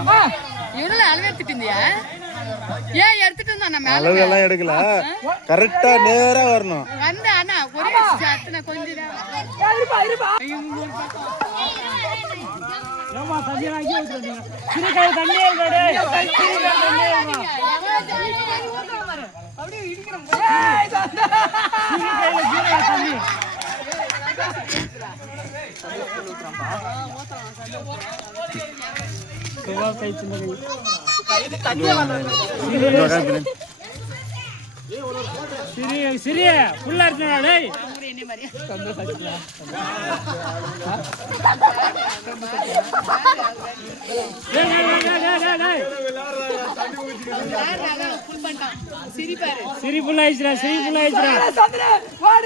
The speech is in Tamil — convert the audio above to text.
இவனும் அளவு எடுத்துட்டு இருந்தியா? ஏன் எடுத்துட்டு இருந்தா? நம்ம அளவு எல்லாம் எடுக்கல, கரெக்டா நேரா வரணும். வந்த அண்ணா ஒரே சாத்துன கொஞ்சம் சிறிய புல்லா இருந்தா சிரி புல்லா ஆயிடுச்சுடா, சிரி புல்லா ஆயிடுச்சுடா.